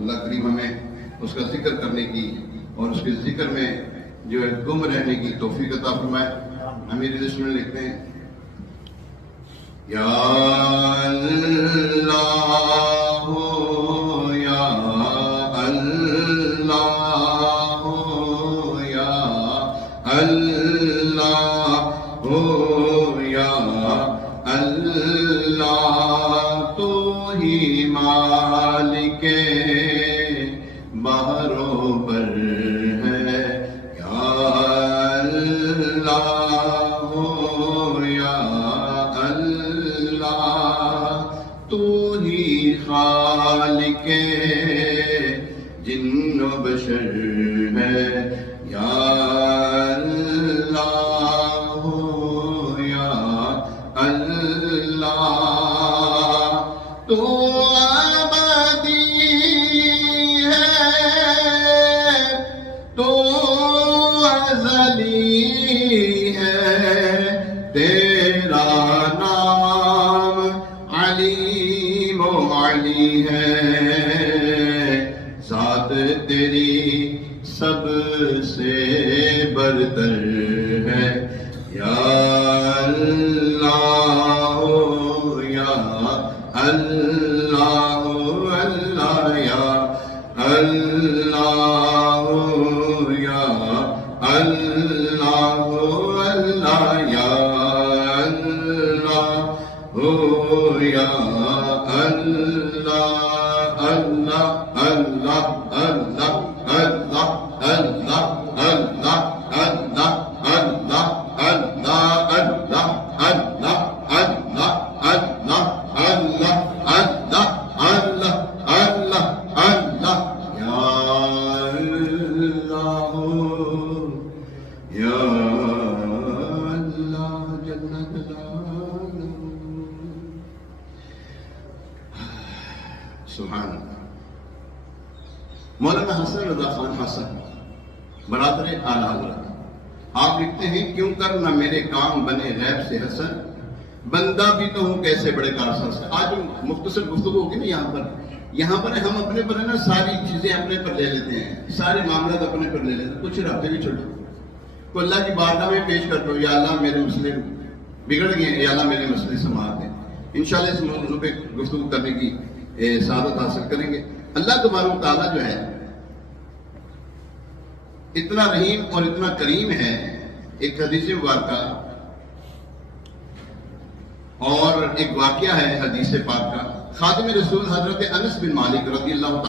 اللہ کریم ہمیں اس کا ذکر کرنے کی اور اس کے ذکر میں جو ہے گم رہنے کی توفیق عطا فرمائے. امیر لسٹ میں لکھتے ہیں یا اللہ یا اللہ یا اللہ یا اللہ تو ہی مالک بحر و بر ہے. یا اللہ یا اللہ تو ہی خالق جن و بشر ہے. یا اللہ یا اللہ تو ابدی ہے تو ازلی ہے. تیرا نام علیم و علی ہے. ذات تیری سب سے برتر ہے. یا اللہ یا اللہ اللہ یا اللہ یا اللہ اللہ یا اللہ یا اللہ اللہ اللہ اللہ اللہ اللہ اللہ اللہ اللہ اللہ اللہ اللہ اللہ اللہ اللہ اللہ اللہ اللہ اللہ یا اللہ یا اللہ جل جلالہ. سبحان اللہ. مولانا حسن رضا خان حسن برادر اعلی حضرت آپ لکھتے ہیں کیوں کر نہ میرے کام بنے غیب سے حسن بندہ بھی تو ہوں کیسے بڑے کارساز. آج مختصر گفتگو ہوگی نا یہاں پر ہم اپنے پر ہے نا ساری چیزیں اپنے پر لے لیتے ہیں, سارے معاملات اپنے پر لے لیتے ہیں, کچھ رابطے بھی چھوڑو کو اللہ کی بارگاہ میں پیش کر دو. یا اللہ میرے مسئلے بگڑ گئے, یا اللہ میرے مسئلے سنوار دیں. انشاءاللہ اس موضوع پہ گفتگو کرنے کی سعادت حاصل کریں گے. اللہ تبارک و تعالیٰ جو ہے اتنا رحیم اور اتنا کریم ہے. ایک حدیث مبارکہ اور ایک واقعہ ہے حدیث پاک کا. خادم رسول حضرت انس بن مالک رضی اللہ